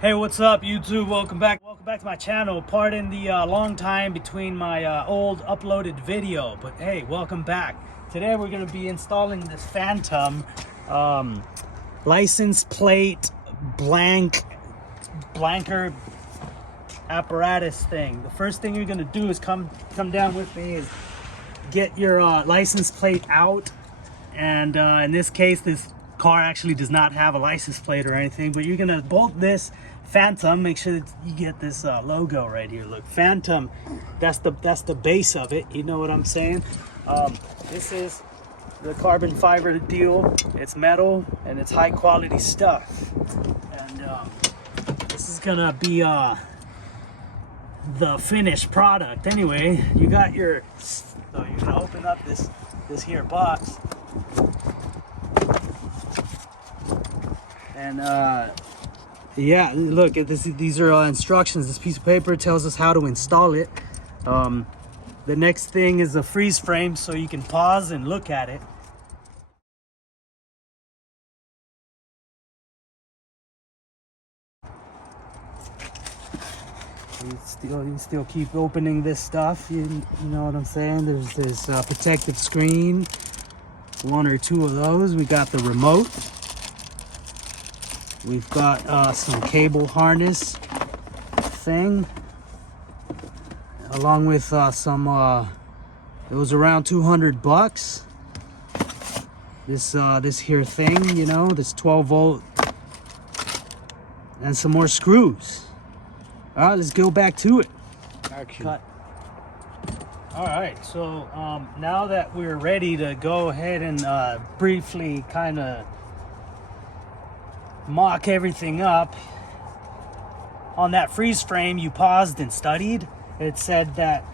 Hey, what's up, YouTube? Welcome back to my channel. Pardon the long time between my old uploaded video, but hey, welcome back. Today we're going to be installing this Fantom license plate blanker apparatus thing. The first thing you're going to do is come down with me is get your license plate out, and in this case this car actually does not have a license plate or anything, but you're gonna bolt this Fantom. Make sure that you get this logo right here. Look, Fantom, that's the base of it, you know what I'm saying. This is the carbon fiber deal. It's metal and it's high quality stuff, and this is gonna be the finished product. Anyway, you got your, so you're gonna open up this here box, and yeah, look at this. These are instructions. This piece of paper tells us how to install it. The next thing is a freeze frame, so you can pause and look at it. You still keep opening this stuff. You know what I'm saying? There's this protective screen, one or two of those. We got the remote. We've got some cable harness thing, along with some, it was around 200 bucks. This here thing, you know, this 12 volt, and some more screws. All right, let's go back to it. Action. Cut. All right, so now that we're ready to go ahead and briefly kind of mock everything up, on that freeze frame you paused and studied. It said that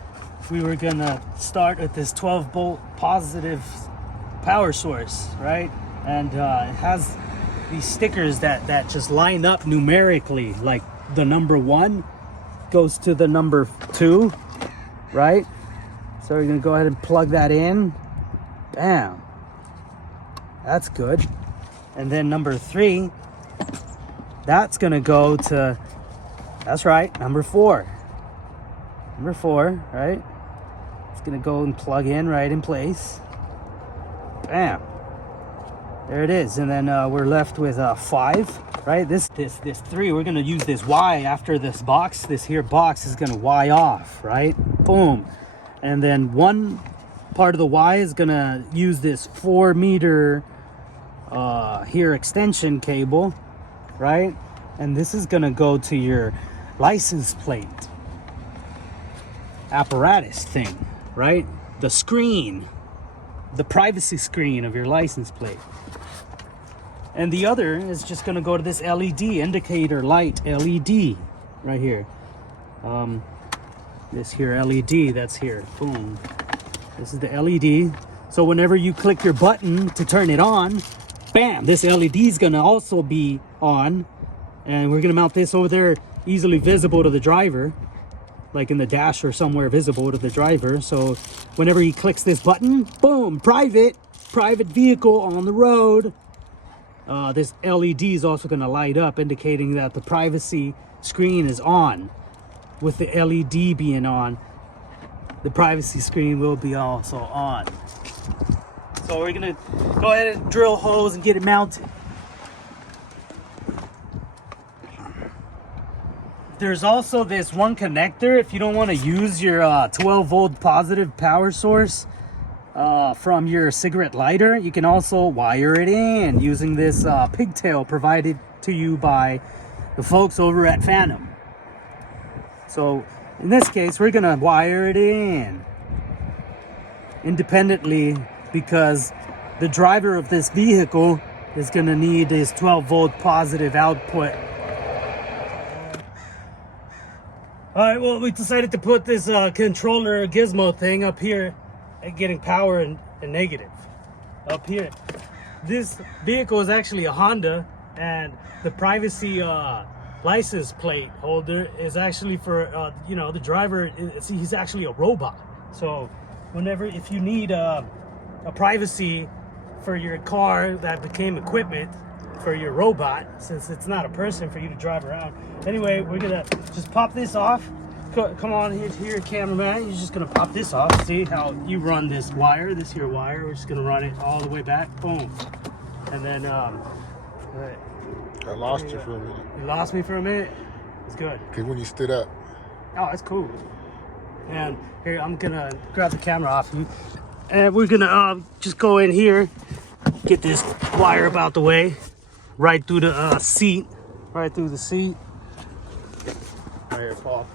we were gonna start with this 12 volt positive power source, right? And it has these stickers that just line up numerically, like the number 1 goes to the number 2, right? So we're gonna go ahead and plug that in. Bam, that's good. And then number 3, that's gonna go to, that's right, number 4, right? It's gonna go and plug in right in place. Bam, there it is. And then we're left with 5, right? This 3, we're gonna use this Y after this box. This here box is gonna Y off, right? Boom. And then one part of the Y is gonna use this 4 meter here extension cable, right? And this is gonna go to your license plate apparatus thing, right? The screen, the privacy screen of your license plate. And the other is just gonna go to this LED indicator light, LED right here. This here LED that's here, boom. This is the LED. So whenever you click your button to turn it on, bam, this LED is gonna also be on, and we're gonna mount this over there, easily visible to the driver, like in the dash or somewhere visible to the driver. So whenever he clicks this button, boom, private vehicle on the road. This LED is also gonna light up, indicating that the privacy screen is on. With the LED being on, the privacy screen will be also on. So we're gonna go ahead and drill holes and get it mounted. There's also this one connector if you don't want to use your 12 volt positive power source from your cigarette lighter. You can also wire it in using this pigtail provided to you by the folks over at Fantom. So in this case, we're gonna wire it in independently, because the driver of this vehicle is gonna need this 12 volt positive output. All right, well, we decided to put this controller gizmo thing up here and getting power and negative up here. This vehicle is actually a Honda, and the privacy license plate holder is actually for you know, the driver. He's actually a robot. So if you need a privacy for your car that became equipment, for your robot, since it's not a person for you to drive around. Anyway, we're gonna just pop this off. Come on here, cameraman. You're just gonna pop this off. See how you run this wire, this here wire. We're just gonna run it all the way back. Boom. And then, right. I lost you for a minute. You lost me for a minute? It's good. Because when you stood up. Oh, that's cool. And here, I'm gonna grab the camera off you. And we're gonna just go in here, get this wire about the way, right through the seat. Right through the seat. Right here, Paul.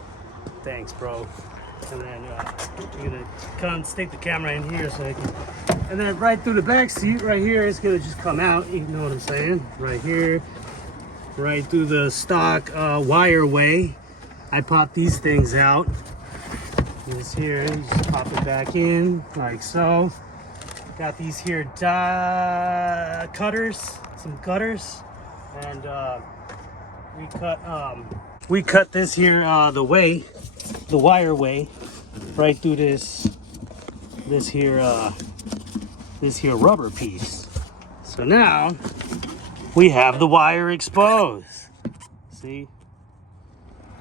Thanks, bro. And then you're gonna come stick the camera in here so I can, and then right through the back seat right here, it's gonna just come out. You know what I'm saying? Right here, right through the stock wire way. I pop these things out. This here, you just pop it back in like so. Got these here cutters, some cutters, and we cut this here the wire way, right through this here rubber piece. So now we have the wire exposed. See?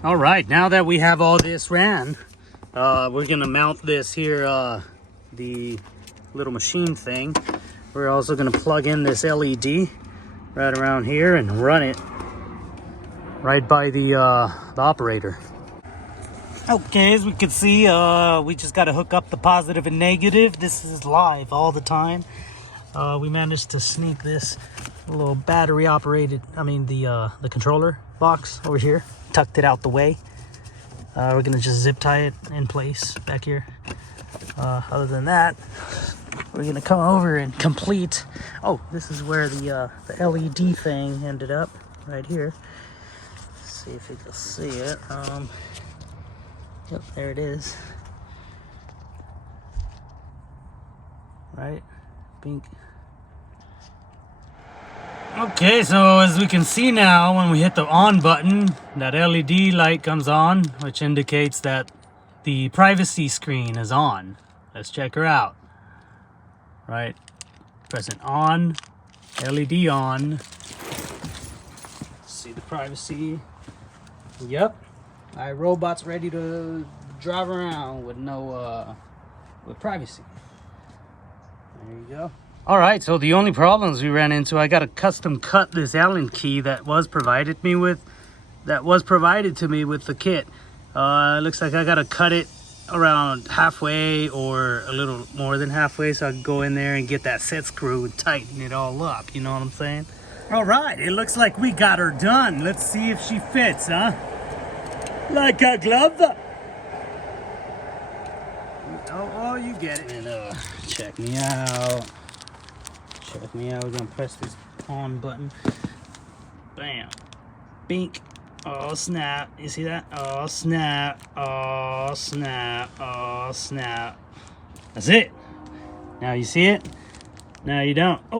All right, now that we have all this ran, we're gonna mount this here, the little machine thing. We're also gonna plug in this LED right around here and run it right by the operator. Okay, as we can see, we just got to hook up the positive and negative. This is live all the time. We managed to sneak this little battery operated, the controller box over here, tucked it out the way. We're gonna just zip tie it in place back here. Other than that, we're gonna come over and complete. Oh, this is where the LED thing ended up, right here. Let's see if you can see it. Yep, there it is. Right, pink. Okay, so as we can see now, when we hit the on button, that LED light comes on, which indicates that the privacy screen is on. Let's check her out. Right, press it on, LED on. See the privacy. Yep, iRobot's ready to drive around with no with privacy. There you go. All right, so the only problems we ran into, I got to custom cut this Allen key that was provided to me with the kit. It looks like I got to cut it around halfway or a little more than halfway, so I can go in there and get that set screw and tighten it all up. You know what I'm saying? All right, it looks like we got her done. Let's see if she fits, huh? Like a glove. Oh, you get it. And check me out. Check me out. We're gonna press this on button. Bam. Bink. Oh snap. You see that? Oh snap. Oh snap. Oh snap. That's it. Now you see it. Now you don't. Oh.